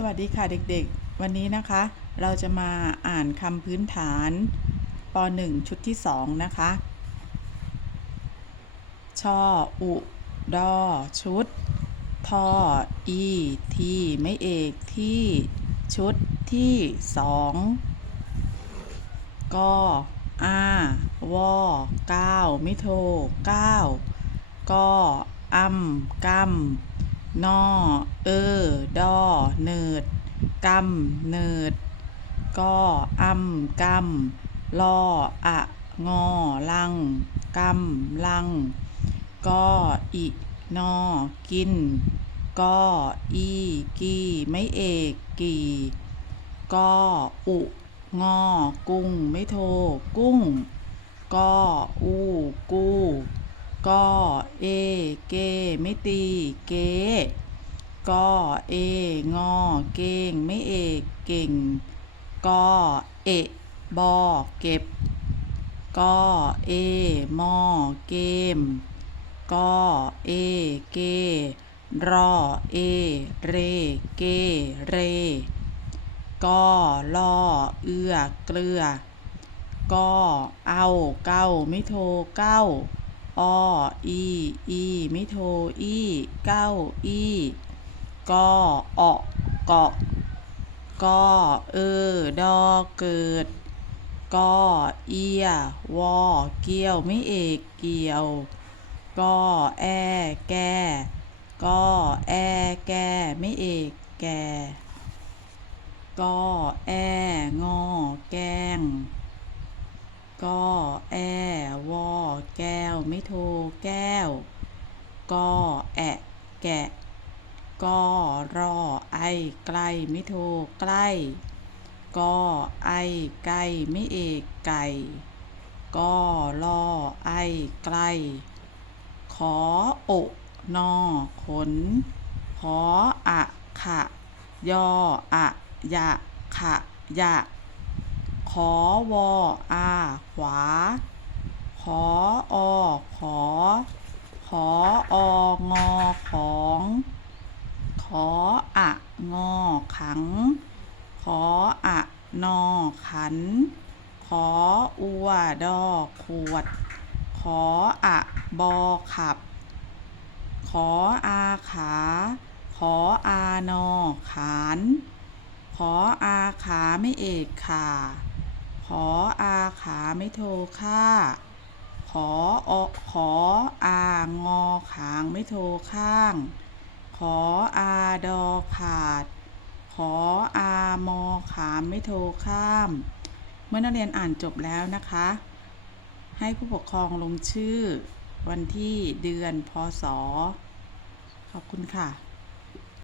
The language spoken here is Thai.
สวัสดีค่ะเด็กๆ วันนี้นะคะ เราจะมาอ่านคำพื้นฐานป .1 ชุดที่ 2 นะคะ ชอ อุ ดอ ชุด ทอ อี ทีไม่เอก ที่ ชุดที่สองกอาวอเก้าไม่โทเก้ากออำกำ นอ เออ ดอ เนิดกำเนิดก็อำกำลออะงอ ลังกำลัง ก็อินอ กิน ก็อีกีไม่เอกกีก็อุงอ กุ้ง ไม่โท กุ้ง ก็อูกู้ ก็เอ เก ไม่ตี เกก็เองอเก่ง ไม่เอกเก่งก็เอะบอเก็บก็เอมอเกมก็เอเกรอเอเรเกเรก็ล่อเอื้อเกลือก็เอาเก้าไม่โทเก้า ออีอีไม่โทอีเก้าอีก็ออกกก็เออดอเกิดก็เอียวอเกี่ยวไม่เอกเกี่ยวก็แอแกก็แอแกไม่เอกแกก็แองอแกงก็แอวอ แก้ว ไม่โทแก้วก็แอะแกะก็รอไอใกล้ไม่โทใกล้ก็ไอไก่ไม่เอกไก่ก็ล่อไอใกล้ขอโอนอขน ขออะขะยออะยะขะยะขอวออาขวา ออขอ ขอองอของ ขออะงอขัง ขออะนอขัน ขออัวดอขวด ขออะบอขับ ขออาขา ขออานอขาน ขออาขาไม่เอกขาขออาขาไม่โทค่า ขออขออางอขางไม่โทข้าง ขออาดอขาด ขออามอขามไม่โทข้าม เมื่อนักเรียนอ่านจบแล้วนะคะ ให้ผู้ปกครองลงชื่อ วันที่เดือนพศขอบคุณค่ะ